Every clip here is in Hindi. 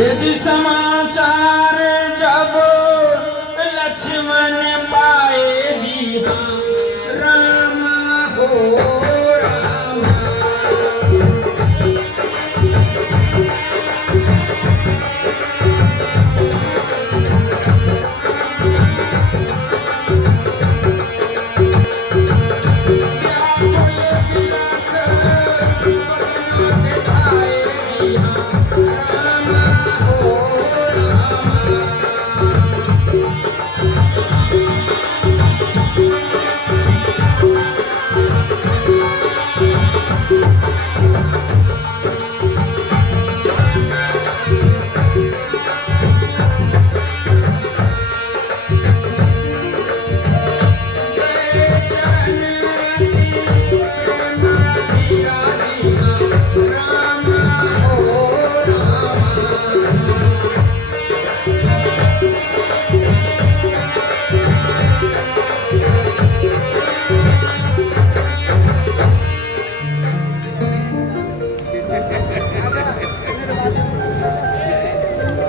यदि समाचार जब लक्ष्मण पाए जी हाँ, राम हो राम।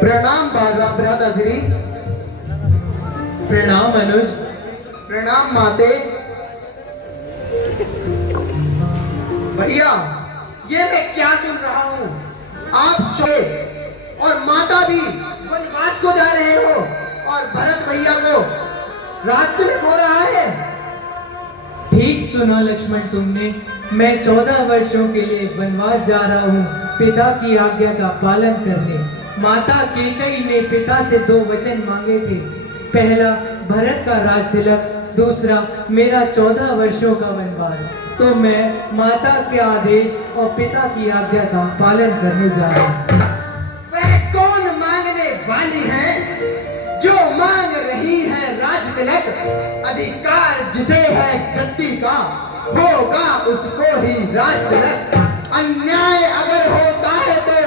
प्रणाम बाबा भ्राताश्री। प्रणाम अनुज। प्रणाम माते। भैया ये मैं क्या सुन रहा हूँ? आप छोटे और माता भी वनवास को जा रहे हो और भरत भैया को राजतिलक हो रहा है। ठीक सुना लक्ष्मण तुमने। मैं 14 वर्षों के लिए वनवास जा रहा हूँ पिता की आज्ञा का पालन करने। माता कैकेयी ने पिता से 2 वचन मांगे थे। पहला भरत का राज तिलक, दूसरा मेरा 14 वर्षों का वनवास। तो मैं माता के आदेश और पिता की आज्ञा का पालन करने जा रहा हूँ। वह कौन मांगने वाली है जो मांग रही है राज तिलक? अधिकार जिसे है गद्दी का होगा उसको ही राज तिलक। अन्याय अगर होता है तो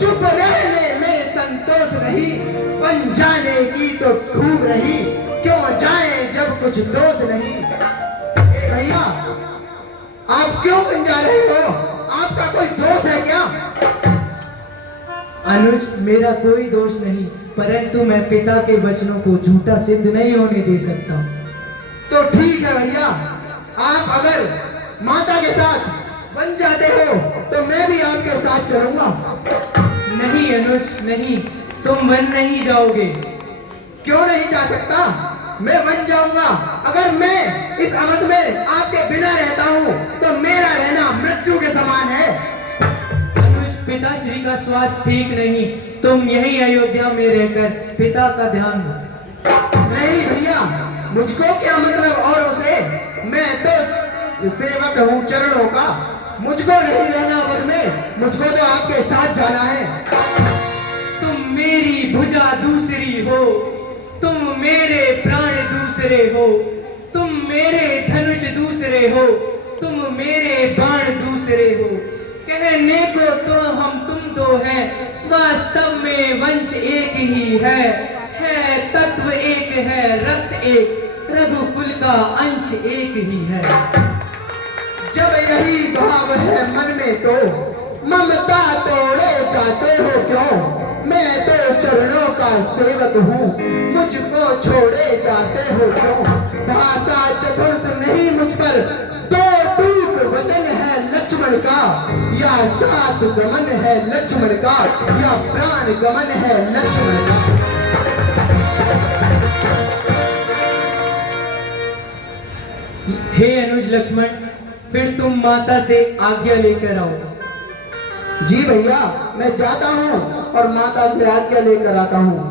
चुप रहने में संतोष नहीं, बन जाने की तो खूब रही, क्यों जाए जब कुछ दोष नहीं। ए भैया आप क्यों बन जा रहे हो? आपका कोई दोष है क्या? अनुज मेरा कोई दोष नहीं, परंतु मैं पिता के वचनों को झूठा सिद्ध नहीं होने दे सकता। तो ठीक है भैया, आप अगर माता के साथ बन जाते हो तो मैं भी आपके साथ चलूंगा। नहीं अनुज नहीं, तुम वन नहीं जाओगे। क्यों नहीं जा सकता? मैं बन जाऊंगा। अगर मैं इस अवध में आपके बिना रहता हूँ तो मेरा रहना मृत्यु के समान है। अनुज पिताश्री का स्वास्थ्य ठीक नहीं, तुम यही अयोध्या में रहकर पिता का ध्यान दो। नहीं भैया, मुझको क्या मतलब औरों से? मैं तो सेवक हूँ चरणों का। मुझको नहीं रहना अवध में, मुझको तो आपके साथ जाना है। तुम मेरी भुजा दूसरी हो, तुम मेरे प्राण दूसरे हो, तुम मेरे धनुष दूसरे हो, तुम मेरे बाण दूसरे हो। कहने को तो हम तुम दो हैं, वास्तव में वंश एक ही है तत्व एक है, रक्त एक, रघुकुल का अंश एक ही है। जब यही भाव है मन में तो ममता तोड़े जाते हो क्यों? मैं तो चरणों का सेवक हूँ, मुझको छोड़े जाते हो क्यों? भाषा चतुर्थ नहीं मुझ पर, 2 टूक वचन है लक्ष्मण का, या 7 गमन है लक्ष्मण का, या प्राण गमन है लक्ष्मण का। हे अनुज लक्ष्मण, फिर तुम माता से आज्ञा लेकर आओ। जी भैया, मैं जाता हूँ और माता से आज्ञा लेकर आता हूँ।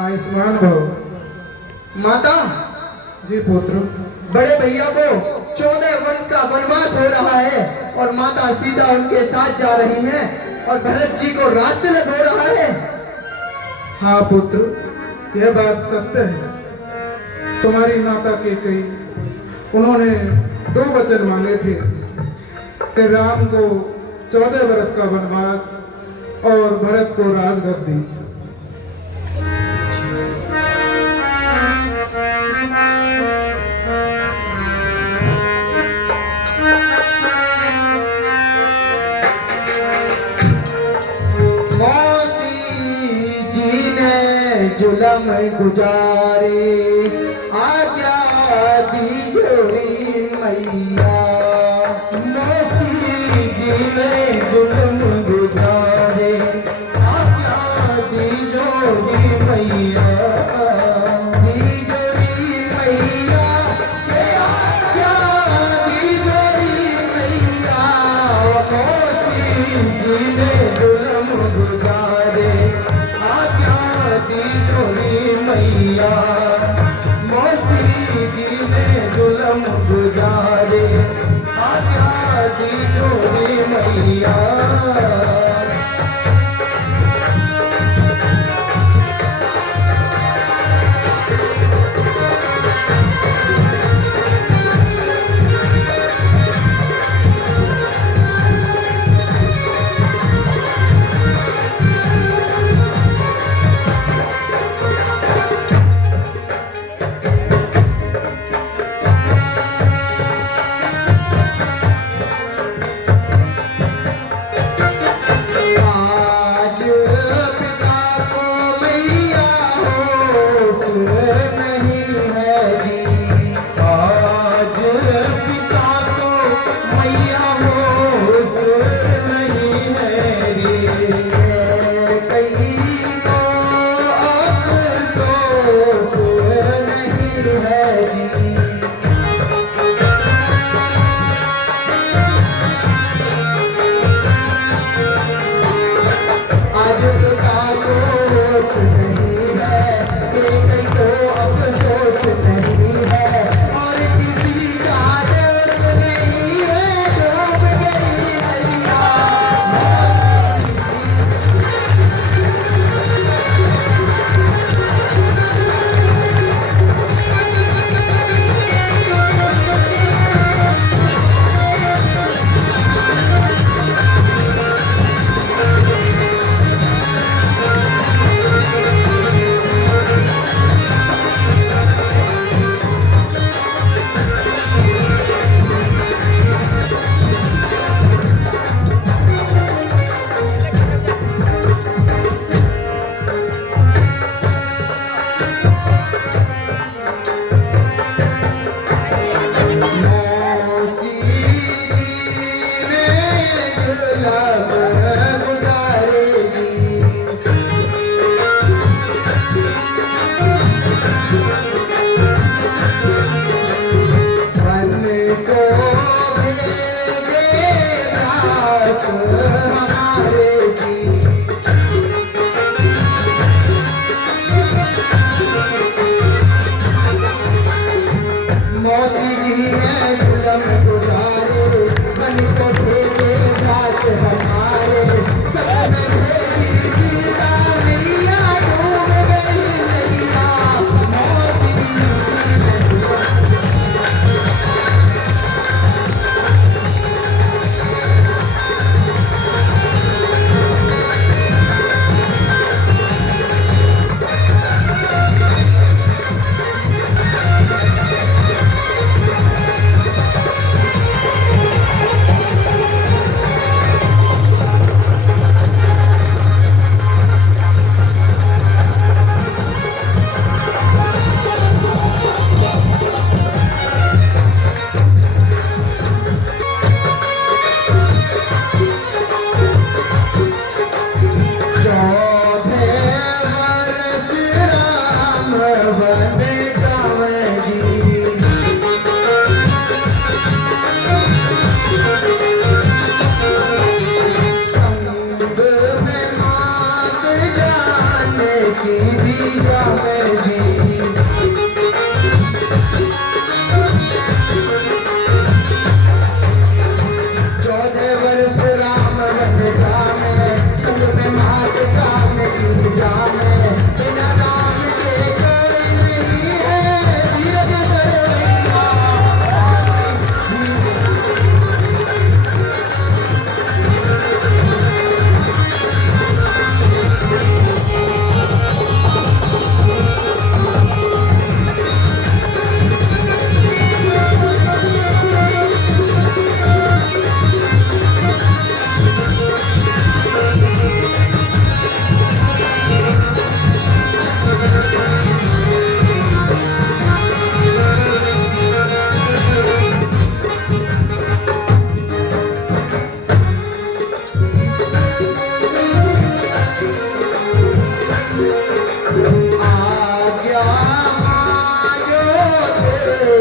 आयुष्मान भव। माता, जी पुत्र। बड़े भैया को 14 वर्ष का वनवास हो रहा है और माता सीता उनके साथ जा रही हैं और भरत जी को रास्ते में धो रहा है। हाँ पुत्र, यह बात सत्य है। तुम्हारी माता के कई उन्होंने 2 वचन मांगे थे कि राम को 14 वर्ष का वनवास और भरत को राजगद्दी। जुलम गुजारे आज्ञा दी जोरी मैया। मौसी जी ने जुलम गुजारे आज्ञा दी जोरी मैया। दी जोरी मैया के आज्ञा दी जोरी मैया। मौसी जी ने जुलम गुजारे आज्ञा दी जोरी मैया। मौसी जी ने जुलम गुजारे आज्ञा दी जोरी मैया। की भी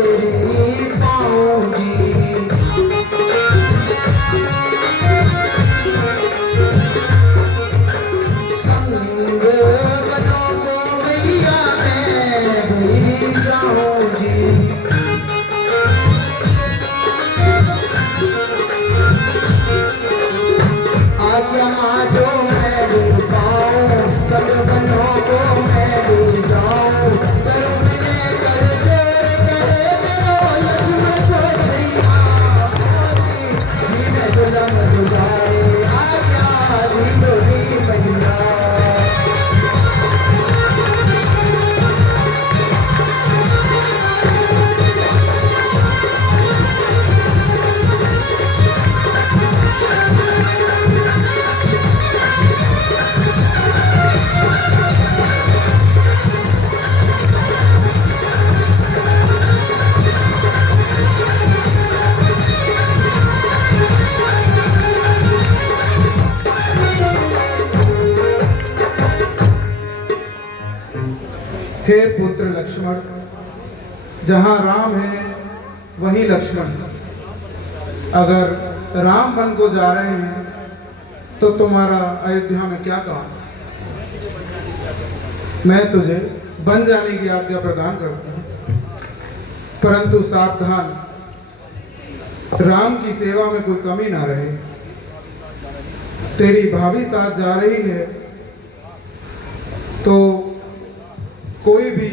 ही पाऊंगी। संग बनो तो मैया मैं भी जाऊंगी। आज्ञा माँ जो मैं भी पाऊं, संग बनो तो मैं भी जाऊं। करूं मैंने कर जोर कहे करो लक्ष्मण सोचैया मोसी, जीने जुलम जुगाए आज्ञा दी जोरी मैया। हे पुत्र लक्ष्मण, जहाँ राम है वहीं लक्ष्मण। अगर राम वन को जा रहे हैं तो तुम्हारा अयोध्या में क्या काम? मैं तुझे बन जाने की आज्ञा प्रदान करता हूँ, परंतु सावधान, राम की सेवा में कोई कमी ना रहे। तेरी भाभी साथ जा रही है तो कोई भी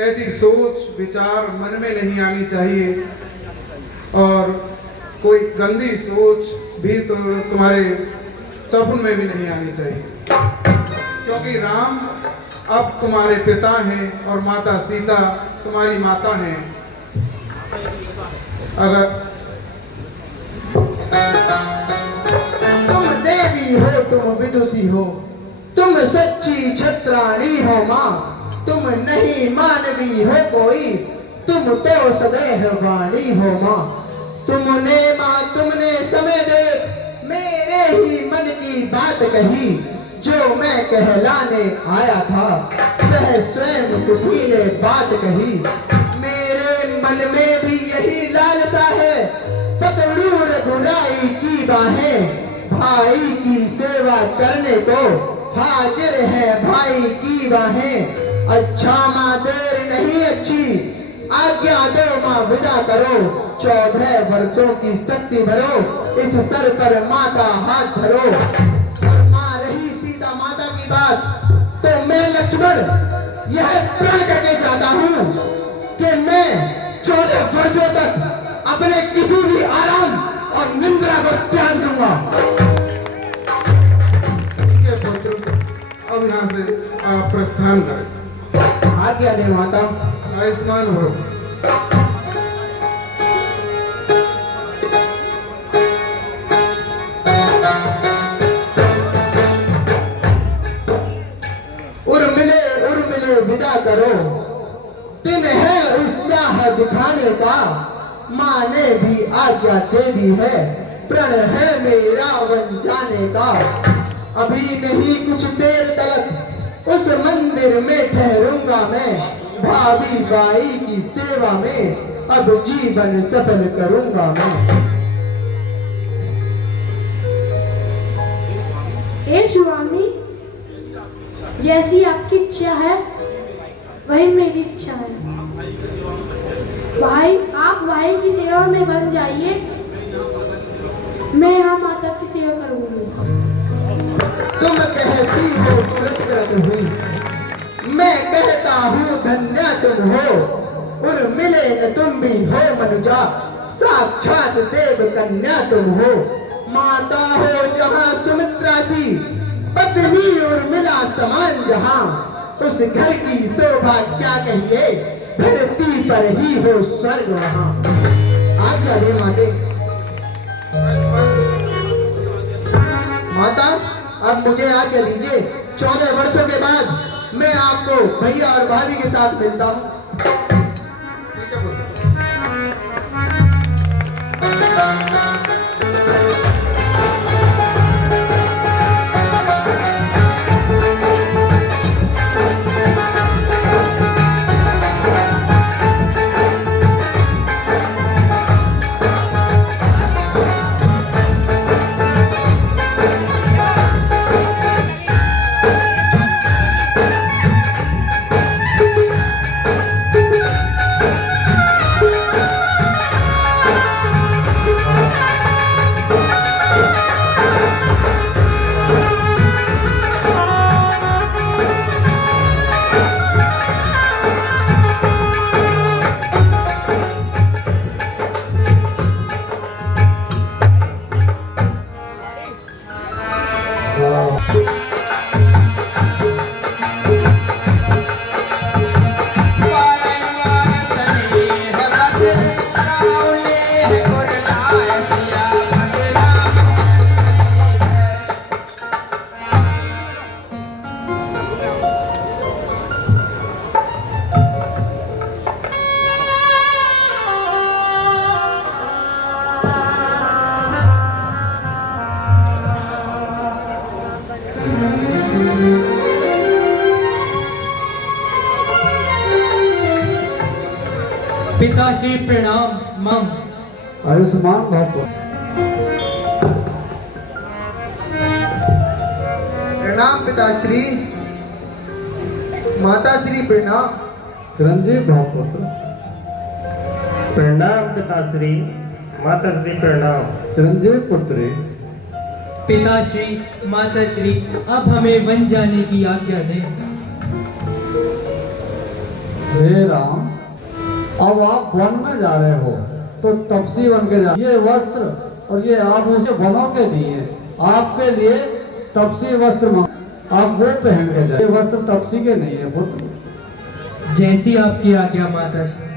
ऐसी सोच विचार मन में नहीं आनी चाहिए, और कोई गंदी सोच भी तो तुम्हारे सपन में भी नहीं आनी चाहिए, क्योंकि राम अब तुम्हारे पिता हैं और माता सीता तुम्हारी माता हैं। अगर तुम देवी हो, तुम विदुषी हो, तुम सच्ची छत्राणी हो माँ। तुम नहीं मानवी हो कोई, तुम तो सदैव वाणी हो माँ। तुमने समय देख मेरे ही मन की बात कही, जो मैं कहलाने आया था वह स्वयं तुम्ही ने बात कही। मेरे मन में भी यही लालसा है, पतलू रघुराई की बाहें, भाई की सेवा करने को हाजिर है भाई की बाहें। अच्छा माँ देर नहीं अच्छी, आज्ञा दो माँ विदा करो। 14 वर्षों की शक्ति भरो, इस सर पर माता हाथ धरो। और माँ रही सीता माता की बात, तो मैं लक्ष्मण यह प्रण करके जाता हूँ कि मैं 14 वर्षों तक अपने किसी भी आराम और निंद्रा को त्याग दूंगा। अब यहाँ से आप प्रस्थान करें। आज्ञा दे माता। आयुष्मान हो। उर्मिले विदा करो, दिन है उत्साह दिखाने का। माँ ने भी आज्ञा दे दी है, प्रण है मेरा वन जाने का। अभी नहीं कुछ देर तक उस मंदिर में ठहरूंगा मैं, भाभी बाई की सेवा में अब जीवन सफल करूंगा मैं। हे स्वामी, जैसी आपकी इच्छा है वही मेरी इच्छा है। भाई, आप भाई की सेवा में बन जाइए, मैं यहाँ माता की सेवा करूंगी। तुम कहती हो कृतकृत हुई, मैं कहता हूँ धन्य तुम हो। उर्मिले न तुम भी हो मनुजा, साक्षात देव कन्या तुम हो। माता हो जहाँ सुमित्रा सी, पत्नी उर्मिला समान जहाँ। उस घर की शोभा क्या कहिए, धरती पर ही हो स्वर्ग वहाँ। आज्ञा दे माते। माता, अब मुझे आज्ञा दीजिए, 14 वर्षों के बाद मैं आपको भैया और भाभी के साथ मिलता हूँ। पिताश्री प्रणाम। मम आयुष्मान भव। प्रणाम पिताश्री, माताश्री प्रणाम। चिरंजीव भव पुत्र। प्रणाम पिताश्री, माताश्री प्रणाम। चिरंजीव पुत्री। पिताश्री माताश्री अब हमें वन जाने की आज्ञा दें। हे राम, अब आप वन में जा रहे हो तो तपसी बन के जा। ये वस्त्र और ये आभूषण वनों के लिए, आपके लिए तपसी वस्त्र आप वो पहन के जाए। ये वस्त्र तपसी के नहीं है पुत्र। जैसी आपकी आज्ञा माताश्री।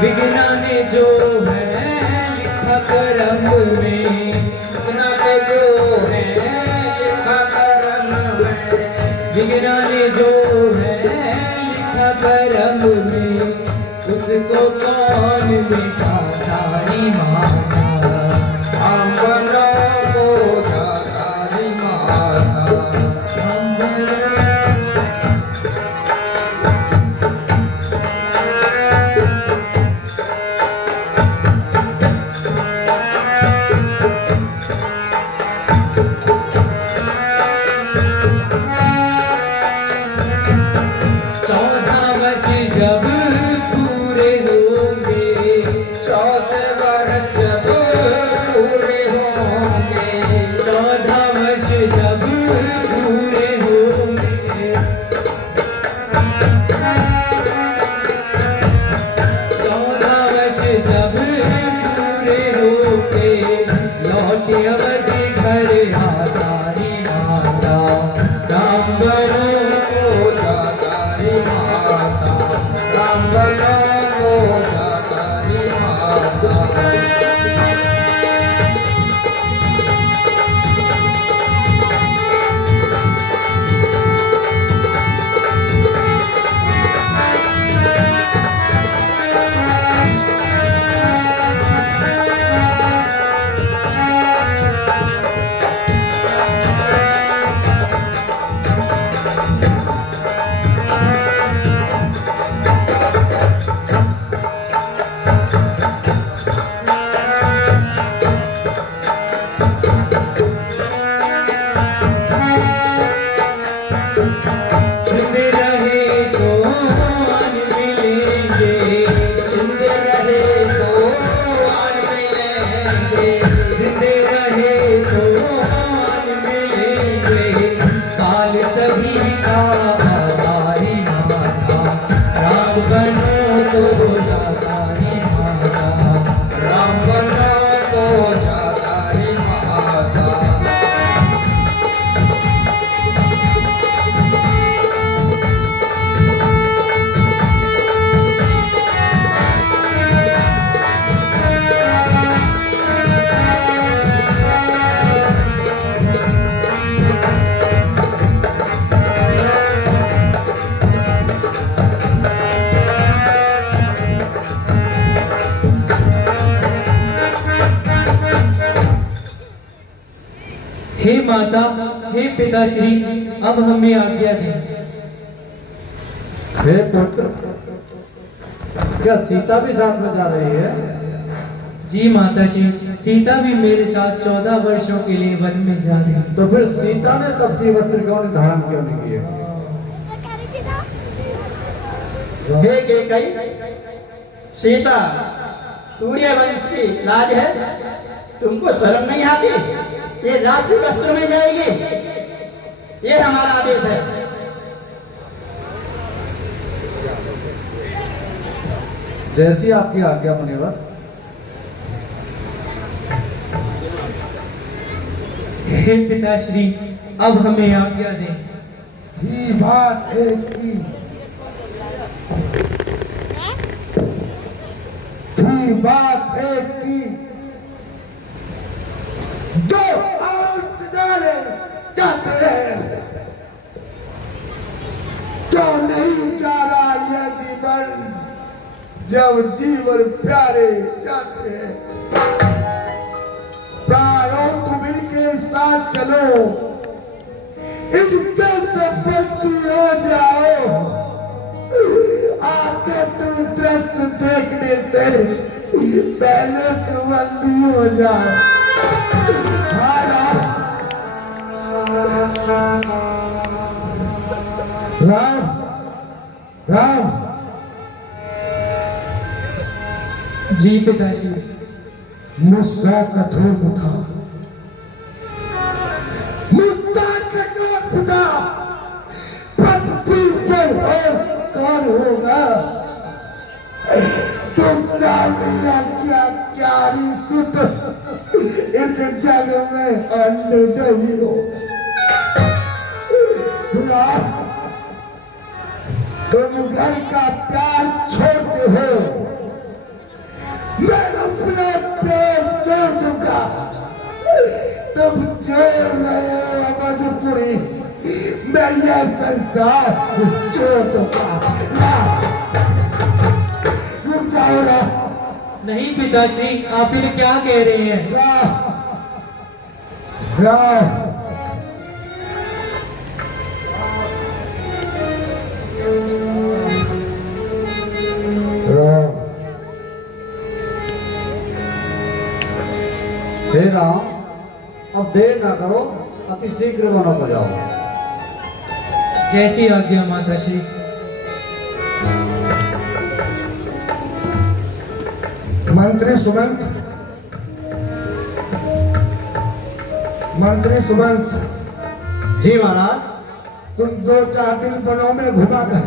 विज्ञाने जो है लिखा करम में, जो है लिखा करम में, विज्ञाने जो है लिखा करम में, उसको कौन मिटा तारी माता। हम बनो को तारी माता, हम बनो। जब पूरे होंगे हे माता, हे पिताश्री, अब हमें आज्ञा दें। हे पुत्र, क्या सीता भी साथ में जा रही है? जी माताश्री, सीता भी मेरे साथ 14 वर्षों के लिए वन में जा रही है। तो फिर सीता ने तपसी वस्त्र क्यों धारण क्यों नहीं किए? हे कैकेयी, सीता सूर्यवंश की राज है, तुमको शर्म नहीं आती? ये राशि वस्त्र में जाएगी, ये हमारा आदेश है। जैसी आपकी आज्ञा मुनिवर। हे पिताश्री, अब हमें आज्ञा दें। थी बात एक की, थी बात एक की, दो और जाने जाते हैं। क्यों नहीं जा रहा यह जीवन, जब जीवन प्यारे जाते हैं। प्राणों तुम इनके साथ चलो, इनके संपत्ति हो जाओ, आके तुम दृश्य देखने से पहले तुम बंदी हो जाओ। हाँ राम, राम। जी पिताश्री। मुझसे कठोर बुधा, मुझसे कठोर बुधा, पृथ्वी पर और कौन होगा? तुमसे मेरा क्या प्यारी सुत इस जग में अन्न नहीं हो। तुम घर का प्यार छोड़ते हो, मैं अपना प्यार छोड़ दूंगा। तुम छोड़ रहे हो अवधपुरी, मैं यह संसार छोड़ दूंगा। रुक जाओ ना। नहीं पिताश्री, आप इन्हें क्या कह रहे हैं? राम, राम, हे राम, अब देर ना करो, अति शीघ्र वनों को जाओ। जैसी आज्ञा माताश्री। मंत्री सुमंत, मंत्री सुमंत। जी महाराज। तुम 2-4 दिन वनों में घुमा कर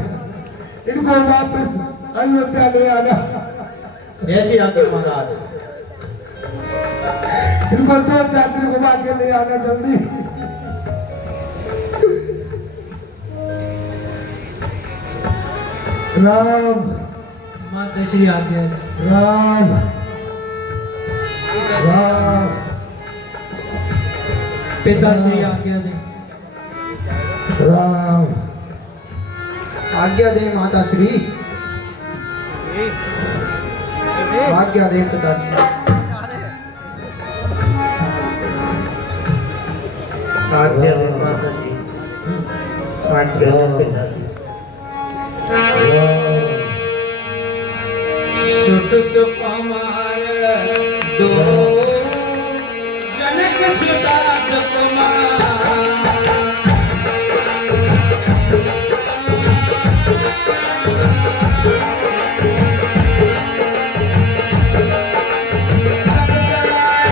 इनको वापस अयोध्या ले आना। जैसी आज्ञा महाराज। इनको 2-4 दिन घुमा के ले आना जल्दी। राम, माताश्री आज्ञा। राम, राम। पिताश्री आज्ञा दें। राम, आज्ञा दे माताश्री, आज्ञा दे पिताश्री। आज्ञा दे माता जी, आज्ञा दे पिताजी। सुत सुकुमार दो, जनक सुता सुकुमार।